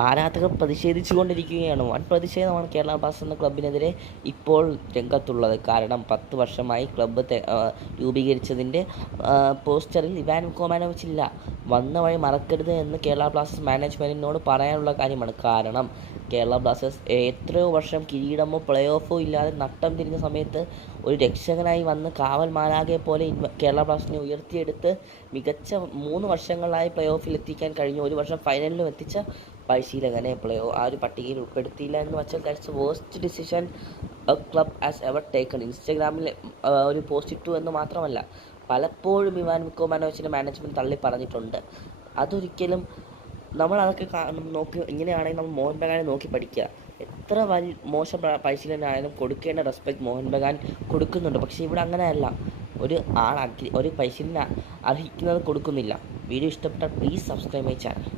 ആരാധകർ പ്രതിഷേധിച്ചുകൊണ്ടിരിക്കുകയാണ്. വൻ പ്രതിഷേധമാണ് കേരള ബ്ലാസ്റ്റേഴ്സ് എന്ന ക്ലബിനെതിരെ ഇപ്പോൾ രംഗത്തുള്ളത്. കാരണം 10 വർഷമായി ക്ലബ്ബ് രൂപീകരിച്ചതിൻ്റെ പോസ്റ്ററിൽ ഇവാൻ കോമാനോവിച്ച് ഇല്ല. വന്ന വഴി മറക്കരുത് എന്ന് കേരള ബ്ലാസ്റ്റേഴ്സ് മാനേജ്മെൻറ്റിനോട് പറയാനുള്ള കാര്യമാണ്. കാരണം കേരള ബ്ലാസ്റ്റേഴ്സ് എത്രയോ വർഷം കിരീടമോ പ്ലേ ഓഫോ ഇല്ലാതെ നട്ടം തിരിഞ്ഞ സമയത്ത് ഒരു രക്ഷകനായി വന്ന് കാവൽ മാലാഖയെ പോലെ കേരള ബ്ലാസ്റ്റേഴ്സിനെ ഉയർത്തിയെടുത്ത് മികച്ച 3 വർഷങ്ങളായി പ്ലേ ഓഫിൽ എത്തിക്കാൻ കഴിഞ്ഞു. ഒരു വർഷം ഫൈനലിലും എത്തിച്ച പരിശീലകനെ ആ ഒരു പട്ടികയിൽ ഉൾപ്പെടുത്തിയില്ല എന്ന് വെച്ചാൽ that's waste decision club as ever taken. ഇൻസ്റ്റഗ്രാമിൽ ഒരു പോസ്റ്റ് ഇട്ടു എന്ന് മാത്രമല്ല, പലപ്പോഴും ഇവാൻ കോമാനോവിച്ചിൻ്റെ മാനേജ്മെൻറ്റ് തള്ളി പറഞ്ഞിട്ടുണ്ട്. അതൊരിക്കലും നമ്മളതൊക്കെ നോക്കി ഇങ്ങനെയാണെങ്കിൽ നമ്മൾ മോഹൻ ബഗാനെ നോക്കി പഠിക്കുക. എത്ര മോശം പരിശീലനമായാലും കൊടുക്കേണ്ട റെസ്പെക്റ്റ് മോഹൻ ബഗാൻ കൊടുക്കുന്നുണ്ട്. പക്ഷേ ഇവിടെ അങ്ങനെയല്ല. ഒരു പരിശീലനം അർഹിക്കുന്നത് കൊടുക്കുന്നില്ല. വീഡിയോ ഇഷ്ടപ്പെട്ടാൽ പ്ലീസ് സബ്സ്ക്രൈബ് മൈ ചാനൽ.